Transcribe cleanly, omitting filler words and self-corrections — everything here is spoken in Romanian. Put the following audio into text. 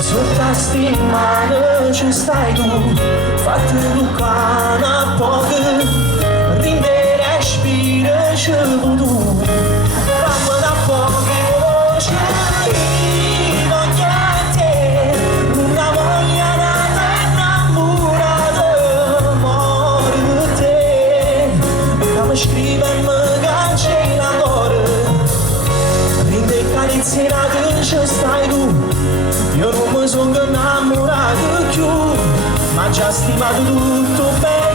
Sotto stimare ci stai tu, fatti lucana poco, rinde respira ci vudu, ramma da poco voce, voglio te, una voglia nata innamorata, muore te, come scrivermi cancelli l'amore, rinde carezze nate ci stai tu. Io non mi sono innamorato più, ma già stimato tutto bene.